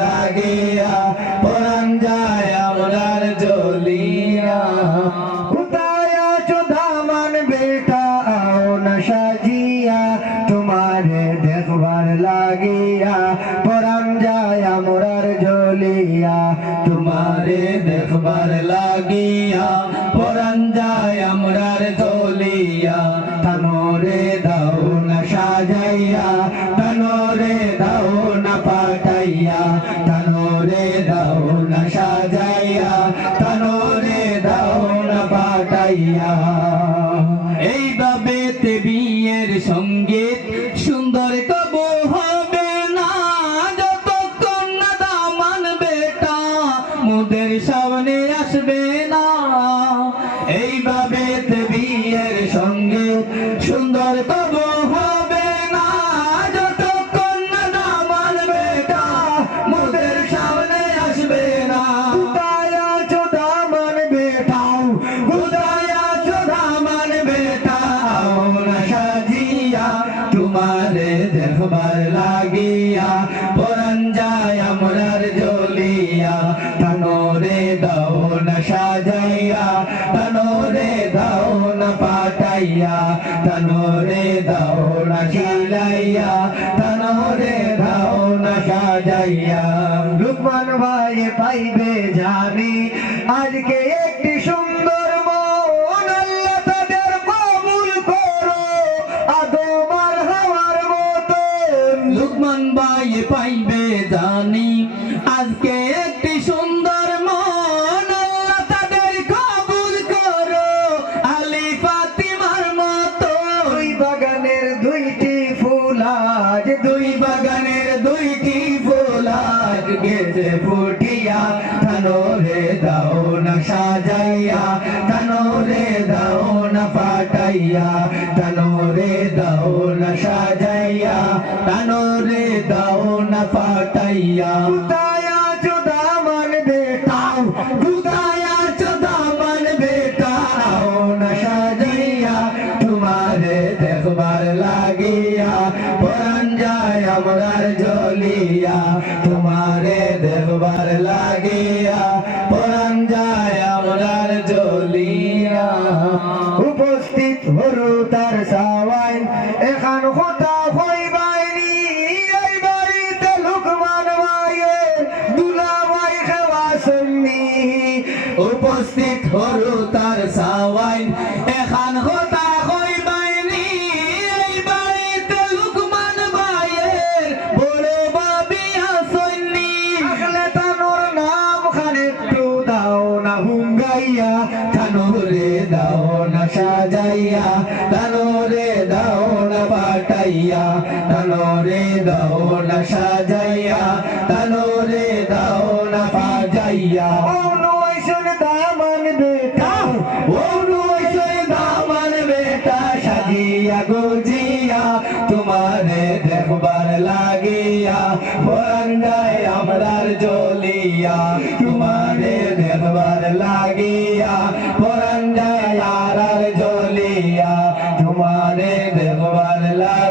লাগিয়া, পরাণ যায় আমরার জ্বলিয়া কোথায় আছো দামান বেটা? আও না সাজিয়া, তোমারে দেখবার লাগিয়া পরাম যায় আমরার জ্বলিয়া তোমারে দেখবার লাগিয়া, পরাণ যায় আমরার এইভাবে বিয়ের সংগীত সুন্দর কবু না। যতক্ষণ না দামান বেটা মুদের সামনে আসবে না। এইভাবে তোমারে দেখবার লাগিয়া, পরাণ যায় আমরার জ্বলিয়া। তনোরে দাও না সাজাইয়া, তনোরে দাও না পাঠাইয়া তনোরে দাও না খিলাইয়া তনোরে দাও না সাজাইয়া। লুকমান ভাই পাইবে জানি, আজকে একটি আজকে একটি সুন্দর মন, আল্লাহ তাদের কবুল করো। আলী ফাতিমার মতো দুই বাগানের দুইটি ফুল, আজ দুই বাগানের দুইটি ফুল, আজ গেছে ফুটিয়া তনোরে দাও না সাজাইয়া তনোরে দাও না পাঠাইয়া তনোরে দাও না সাজাইয়া তনোরে দাও না পাঠাইয়া দেখবার লাগিয়া, পরাণ যায় আমরার জ্বলিয়া। তোমারে দেখবার লাগিয়া, পরাণ যায় আমরার জ্বলিয়া। উপস্থিত হরু তার সাওয়াইন এখান এই বাড়িতে লুকমান ভাইয়ে দুলা ভাই খেওয়া শুননি উপস্থিত হরু তার সাওয়াইন এখান হতা হুঙ্গাইয়া তানোরে দাও না সাজাইয়া তানোরে দাও না পাঠাইয়া তানোরে দাও না সাজাইয়া তানোরে দাও না পাঠাইয়া। তোমারে দেখবার লাগিয়া বরান্দায় আমরার હનુમાને ભગવાન લાલ.